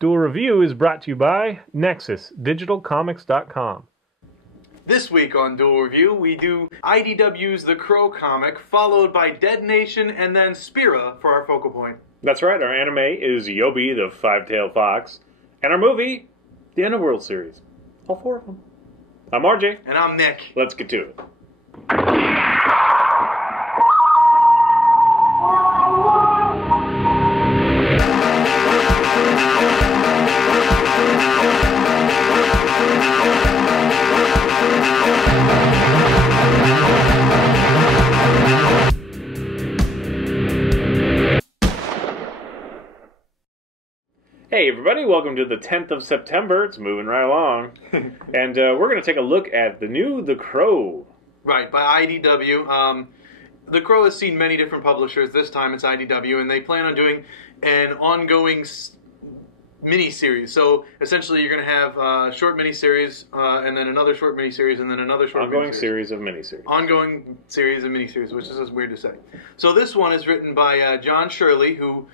Duel Review is brought to you by NexusDigitalComics.com. This week on Duel Review, we do IDW's The Crow comic, followed by Dead Nation, and then Spira for our focal point. That's right, our anime is Yobi the Five-Tailed Fox, and our movie, the Underworld series. All four of them. I'm RJ. And I'm Nick. Let's get to it. Hey everybody, welcome to the 10th of September. It's moving right along. And we're going to take a look at the new The Crow. Right, by IDW. The Crow has seen many different publishers. This time it's IDW, and they plan on doing an ongoing mini-series. So essentially you're going to have a short mini-series, and then another short mini-series, and then another short ongoing mini-series. series of mini-series. Ongoing series of mini-series, which is weird to say. So this one is written by John Shirley, who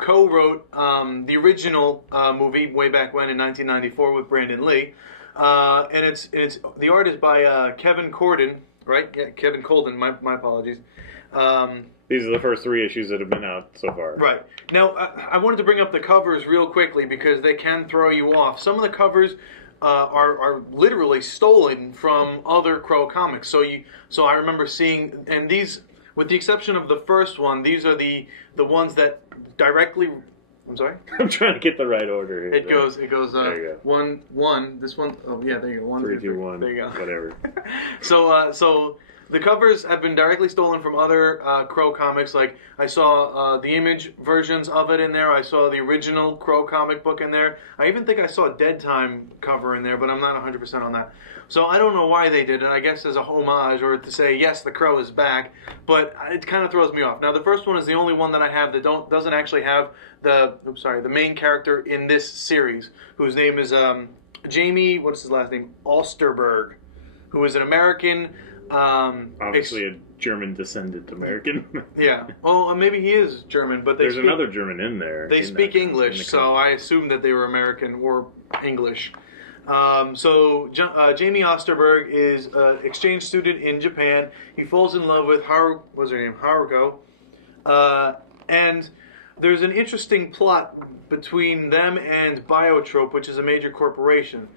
co-wrote the original movie way back when in 1994 with Brandon Lee, and it's the art is by Kevin Corden, right? Yeah, Kevin Colden. My apologies. These are the first 3 issues that have been out so far. Right. Now I wanted to bring up the covers real quickly because they can throw you off. Some of the covers are literally stolen from other Crow comics. So I remember seeing, and these, with the exception of the first one, these are the ones that directly. I'm sorry. I'm trying to get the right order here. It goes. There you go. 1, This one. Oh yeah, there you go. 1, 3, 2, 1. There you go. Whatever. So the covers have been directly stolen from other Crow comics. Like I saw the Image versions of it in there. I saw the original Crow comic book in there. I even think I saw a Dead Time cover in there, but I'm not 100% on that. So I don't know why they did it. I guess as a homage or to say yes, the Crow is back. But it kind of throws me off. Now the first one is the only one that I have that doesn't actually have the main character in this series, whose name is Jamie. What's his last name? Osterberg, who is an American. Obviously a German descendant American. Yeah. Well, maybe he is German, but there's another German in there. They speak English, so I assumed that they were American or English. So Jamie Osterberg is an exchange student in Japan. He falls in love with Haruko, and there's an interesting plot between them and Biotrope, which is a major corporation.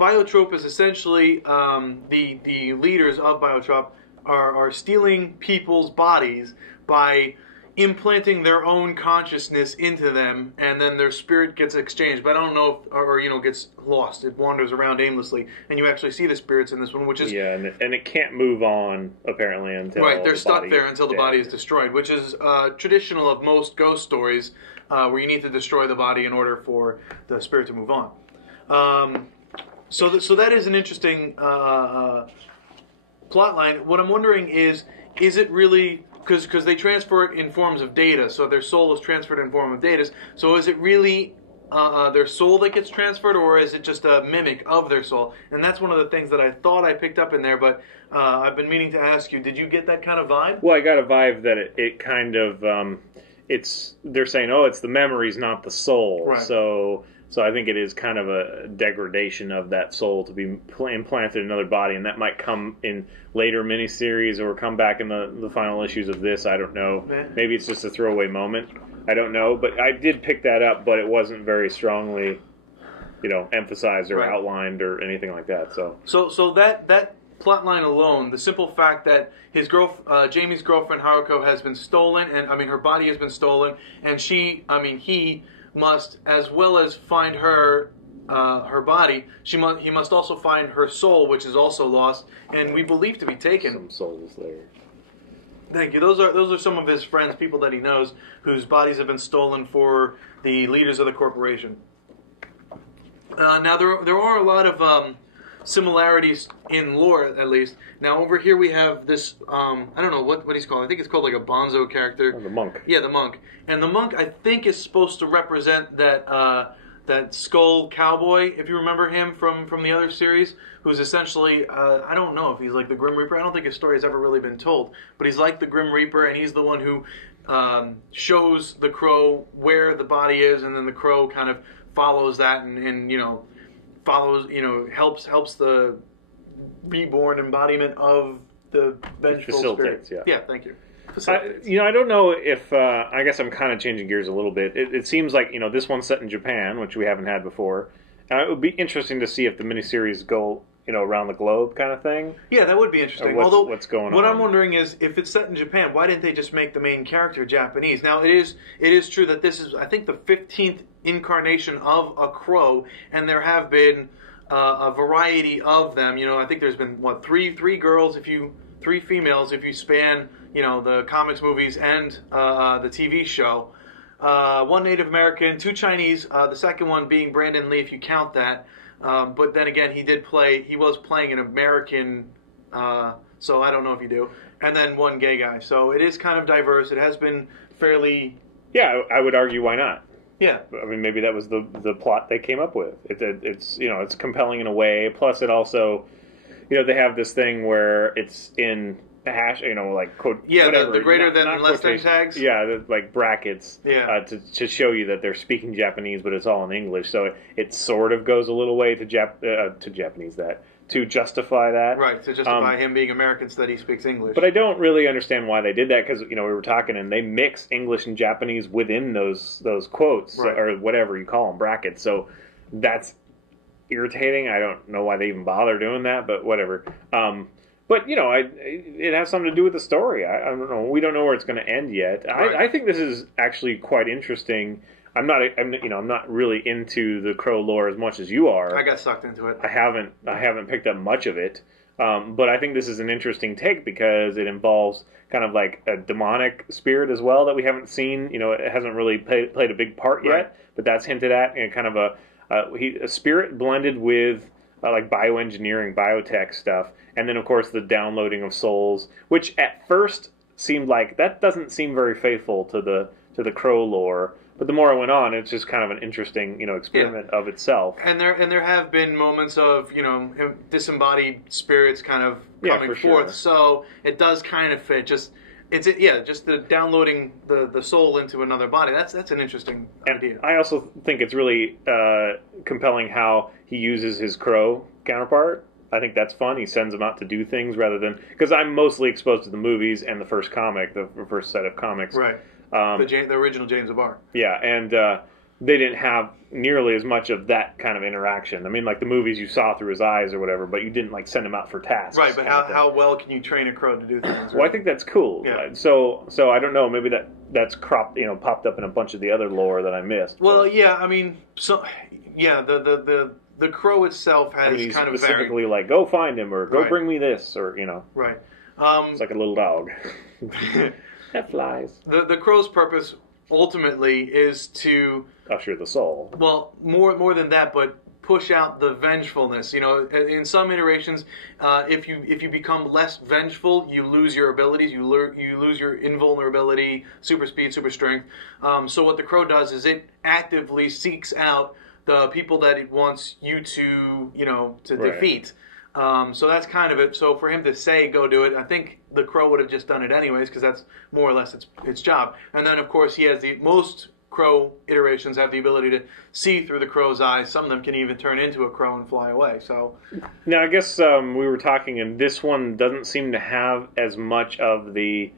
Biotrope is essentially the leaders of Biotrope are stealing people's bodies by implanting their own consciousness into them, and then their spirit gets exchanged. But I don't know if, or gets lost. It wanders around aimlessly, and you actually see the spirits in this one, which is and it can't move on apparently until they're stuck there until the body is destroyed, which is traditional of most ghost stories, where you need to destroy the body in order for the spirit to move on. So that is an interesting plot line. What I'm wondering is it really, because they transfer it in forms of data, so their soul is transferred in form of data. So is it really their soul that gets transferred, or is it just a mimic of their soul? And that's one of the things that I thought I picked up in there, but I've been meaning to ask you, did you get that kind of vibe? Well, I got a vibe that it kind of, they're saying, oh, it's the memories, not the soul. Right. So I think it is kind of a degradation of that soul to be implanted in another body, and that might come in later miniseries or come back in the final issues of this. I don't know. Maybe it's just a throwaway moment. I don't know. But I did pick that up, but it wasn't very strongly, emphasized or outlined or anything like that. So that plot line alone, the simple fact that Jamie's girlfriend Haruko has been stolen, and her body has been stolen, and he must, as well as find her body, he must also find her soul, which is also lost, and we believe to be taken. Some souls there. Thank you. Those are some of his friends, people that he knows, whose bodies have been stolen for the leaders of the corporation. Now there are a lot of similarities in lore, at least. Now over here we have this, I don't know what he's called. I think it's called like a Bonzo character. Oh, the monk. Yeah, the monk. And the monk, I think, is supposed to represent that Skull Cowboy, if you remember him from the other series, who's essentially, I don't know if he's like the Grim Reaper. I don't think his story has ever really been told, but he's like the Grim Reaper, and he's the one who shows the crow where the body is, and then the crow kind of follows that, and follows, helps the reborn embodiment of the vengeful spirit. Yeah, thank you. I don't know if I guess I'm kind of changing gears a little bit. It seems like this one's set in Japan, which we haven't had before. It would be interesting to see if the miniseries go around the globe kind of thing. Yeah, that would be interesting. What's going on? What I'm wondering is, if it's set in Japan, why didn't they just make the main character Japanese? Now, it is true that this is, I think, the 15th incarnation of a crow, and there have been a variety of them. I think there's been three females if you span the comics, movies, and the TV show. One Native American, 2 Chinese. The second one being Brandon Lee, if you count that. But then again, he was playing an American, so I don't know if you do. And then 1 gay guy. So it is kind of diverse. It has been fairly... Yeah, I would argue why not. Yeah. I mean, maybe that was the plot they came up with. It's it's compelling in a way. Plus, it also, they have this thing where it's in hash, like quote. Yeah, whatever, the greater than and less than tags. Yeah, like brackets. Yeah. To show you that they're speaking Japanese, but it's all in English. So it sort of goes a little way to Japanese to justify that. Right, to justify him being American so that he speaks English. But I don't really understand why they did that, because we were talking and they mix English and Japanese within those quotes, right, or whatever you call them, brackets. So that's irritating. I don't know why they even bother doing that, but whatever. But it has something to do with the story. I don't know. We don't know where it's going to end yet. Right. I think this is actually quite interesting. I'm not really into the Crow lore as much as you are. I got sucked into it. I haven't picked up much of it, but I think this is an interesting take because it involves kind of like a demonic spirit as well that we haven't seen. It hasn't really played a big part yet, right, but that's hinted at, and kind of a spirit blended with like bioengineering, biotech stuff, and then of course the downloading of souls, which at first seemed like that doesn't seem very faithful to the Crow lore. But the more I went on, it's just kind of an interesting, experiment of itself. And there have been moments of, disembodied spirits kind of coming forth. Sure. So it does kind of fit. Just the downloading the soul into another body. That's an interesting idea. I also think it's really compelling how he uses his crow counterpart. I think that's fun. He sends them out to do things rather than, because I'm mostly exposed to the movies and the first comic, the first set of comics. Right. The original James of Barr. Yeah, and they didn't have nearly as much of that kind of interaction. I mean, like the movies you saw through his eyes or whatever, but you didn't like send him out for tasks. Right, but how well can you train a crow to do things? Right? Well, I think that's cool. Yeah. So I don't know. Maybe that's popped up in a bunch of the other lore that I missed. Well, yeah, I mean, the crow itself has he's kind of specifically like, go find him or go right, bring me this or Right. It's like a little dog. That flies. The crow's purpose ultimately is to usher the soul. Well, more than that, but push out the vengefulness. In some iterations, if you become less vengeful, you lose your abilities. You lose your invulnerability, super speed, super strength. So what the crow does is it actively seeks out the people that it wants you to right, defeat. So that's kind of it. So for him to say, go do it, I think the crow would have just done it anyways, because that's more or less its job. And then, of course, he has most crow iterations have the ability to see through the crow's eyes. Some of them can even turn into a crow and fly away. So now, I guess we were talking, and this one doesn't seem to have as much of the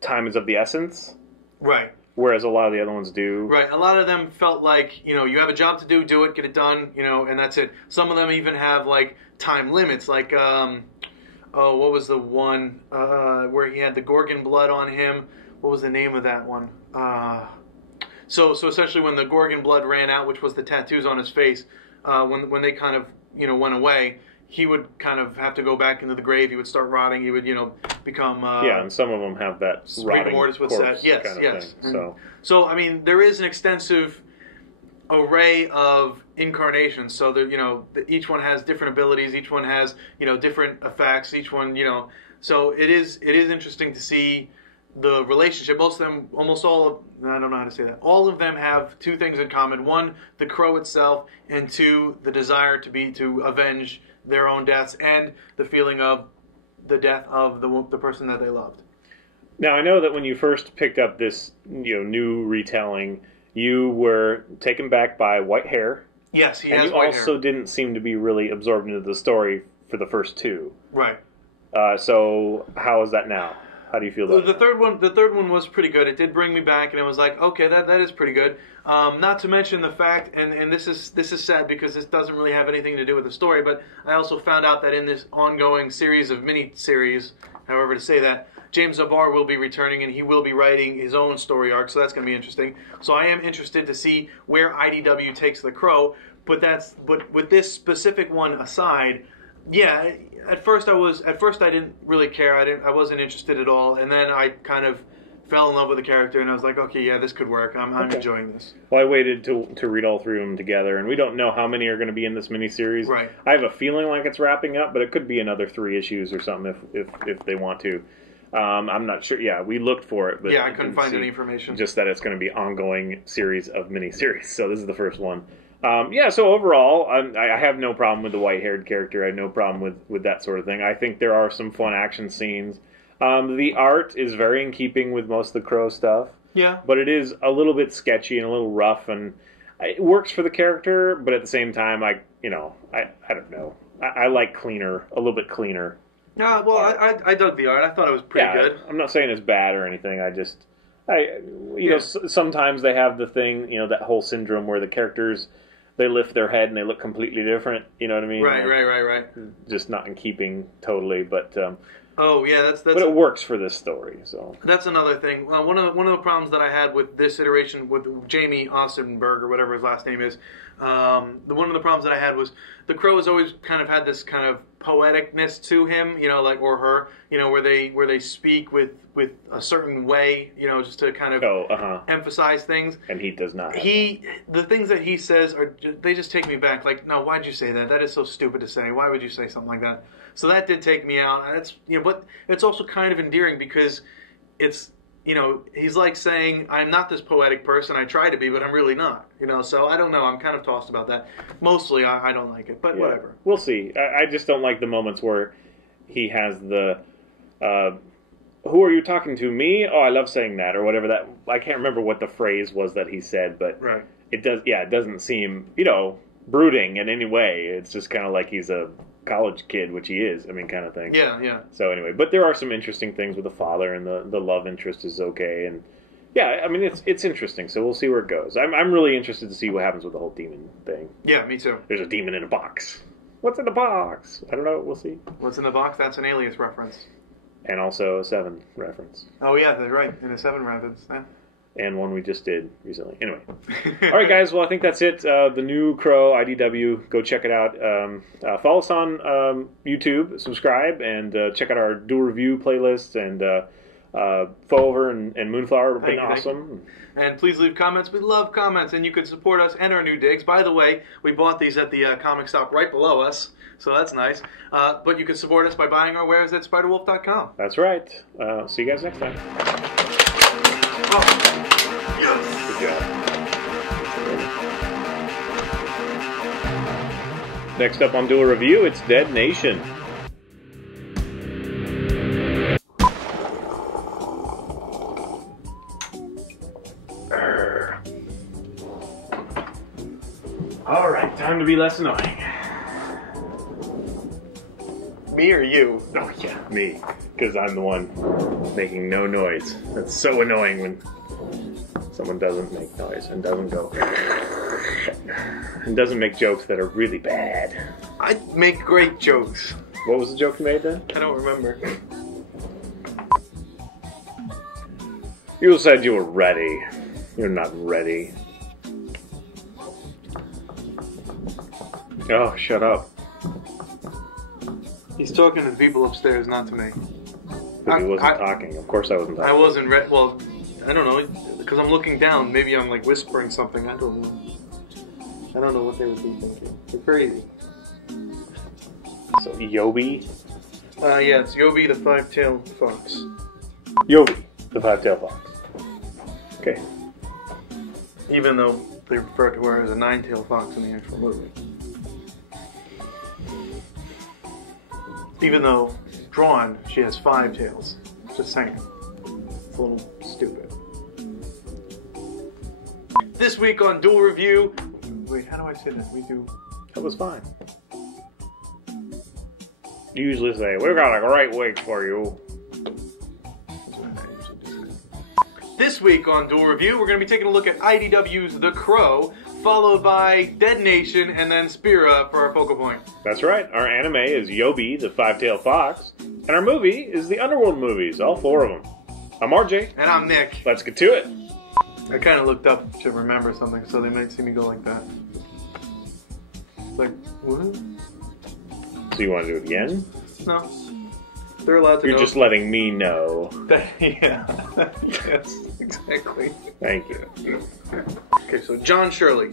time is of the essence. Right. Whereas a lot of the other ones do. Right. A lot of them felt like, you have a job to do it, get it done, and that's it. Some of them even have, like, time limits. Like, what was the one where he had the Gorgon blood on him? What was the name of that one? So essentially when the Gorgon blood ran out, which was the tattoos on his face, when they kind of, went away, he would kind of have to go back into the grave. He would start rotting. He would, become... and some of them have that rotting corpse yes, kind of yes. thing. So, I mean, there is an extensive array of incarnations. So, each one has different abilities. Each one has, different effects. Each one, So, it is interesting to see the relationship. Most of them, almost all of... I don't know how to say that. All of them have two things in common. One, the crow itself, and two, the desire to avenge their own deaths and the feeling of the death of the person that they loved. Now, I know that when you first picked up this, new retelling, you were taken back by white hair. Yes, he and has you white also hair. didn't seem to be really absorbed into the story for the first two. Right. So how is that now? How do you feel about the third one? The third one was pretty good. It did bring me back, and it was like, okay, that is pretty good. Not to mention the fact, and this is sad because this doesn't really have anything to do with the story, but I also found out that in this ongoing series of mini-series, however to say that, James Zabar will be returning, and he will be writing his own story arc, so that's going to be interesting. So I am interested to see where IDW takes the Crow, but with this specific one aside, yeah. At first I didn't really care. I wasn't interested at all, and then I kind of fell in love with the character, and I was like, okay, yeah, this could work. I'm enjoying this. Well, I waited to read all three of them together, and we don't know how many are going to be in this miniseries. Right. I have a feeling like it's wrapping up, but it could be another 3 issues or something if they want to. I'm not sure. Yeah, we looked for it, but yeah, I couldn't find any information. Just that it's going to be ongoing series of miniseries. So this is the first one. So overall, I have no problem with the white-haired character. I have no problem with that sort of thing. I think there are some fun action scenes. The art is very in keeping with most of the Crow stuff. Yeah. But it is a little bit sketchy and a little rough, and it works for the character, but at the same time, I don't know. I like a little bit cleaner. Yeah, well, I dug the art. I thought it was pretty good. I'm not saying it's bad or anything. Sometimes they have the thing, that whole syndrome where the characters, they lift their head and they look completely different. You know what I mean? Right. Just not in keeping totally, but oh yeah, that's. But it works for this story. So that's another thing. One of the problems that I had with this iteration with Jamie Ostenberg or whatever his last name is, one of the problems that I had was the Crow has always kind of had this kind of poeticness to him, or her, where they speak with a certain way, just to kind of emphasize things. And he does not. The things that he says they just take me back. Like, no, why'd you say that? That is so stupid to say. Why would you say something like that? So that did take me out. And it's but it's also kind of endearing because it's he's like saying, I'm not this poetic person. I try to be, but I'm really not. So I don't know. I'm kind of tossed about that. Mostly, I don't like it, but whatever. We'll see. I just don't like the moments where he has the, who are you talking to, me? Oh, I love saying that, or whatever that. I can't remember what the phrase was that he said, but right. It doesn't seem, brooding in any way. It's just kind of like he's a college kid, which he is, kind of thing. Yeah. So anyway, but there are some interesting things with the father, and the love interest is okay, and it's interesting. So we'll see where it goes. I'm really interested to see what happens with the whole demon thing. Yeah, me too. There's a demon in a box. What's in the box? I don't know. We'll see. What's in the box? That's an Alias reference. And also a 7 reference. Oh yeah, that's right. In a 7 reference. Yeah. And one we just did recently. Anyway. All right, guys. Well, I think that's it. The new Crow, IDW. Go check it out. Follow us on YouTube. Subscribe. And check out our Duel Review playlist. And Fover and Moonflower have been awesome. And please leave comments. We love comments. And you can support us and our new digs. By the way, we bought these at the comic shop right below us. So that's nice. But you can support us by buying our wares at SpiderWolf.com. That's right. See you guys next time. Oh. Yes. Good job. Next up on Duel Review, it's Dead Nation. All right, time to be less annoying. Me or you? Oh yeah, me. Because I'm the one making no noise. That's so annoying when someone doesn't make noise and doesn't go and doesn't make jokes that are really bad. I make great jokes. What was the joke you made then? I don't remember. You said you were ready. You're not ready. Oh, shut up. He's talking to the people upstairs, not to me. Because he wasn't talking. Of course I wasn't talking. I wasn't ready. Well, I don't know. Because I'm looking down. Maybe I'm like whispering something. I don't know. I don't know what they would be thinking. They're crazy. So, Yobi? Yeah, it's Yobi the five-tailed fox. Yobi the five-tailed fox. Okay. Even though they refer to her as a nine-tailed fox in the actual movie. Even though drawn, she has 5 tails. Just saying. a little stupid. This week on Duel Review... Wait, how do I say that? We do... That was fine. You usually say, "We've got a great week for you." This week on Duel Review, we're going to be taking a look at IDW's The Crow, followed by Dead Nation, and then Spira for our focal point. That's right. Our anime is Yobi, the Five-Tailed Fox, and our movie is the Underworld movies, all 4 of them. I'm RJ. And I'm Nick. Let's get to it. I kind of looked up to remember something, so they might see me go like that. Like, what? So you want to do it again? No. They're allowed to You're go. just letting me know. Yeah. Yes, exactly. Thank you. Okay, so John Shirley,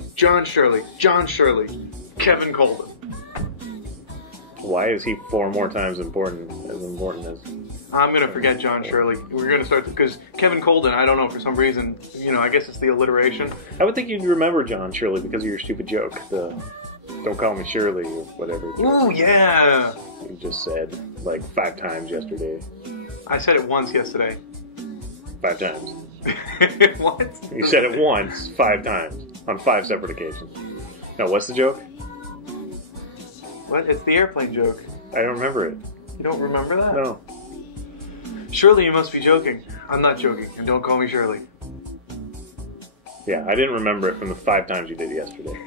Kevin Colden. Why is he 4 more times important as... I'm going to forget John Shirley. We're going to start, because Kevin Colden, I don't know, for some reason, I guess it's the alliteration. I would think you'd remember John Shirley because of your stupid joke. The "Don't call me Shirley" or whatever. Ooh, yeah. You just said like 5 times yesterday. I said it once yesterday. 5 times. What? You said it once, 5 times, on 5 separate occasions. Now, what's the joke? What? It's the airplane joke. I don't remember it. You don't remember that? No. Shirley, you must be joking. I'm not joking, and don't call me Shirley. Yeah, I didn't remember it from the 5 times you did yesterday.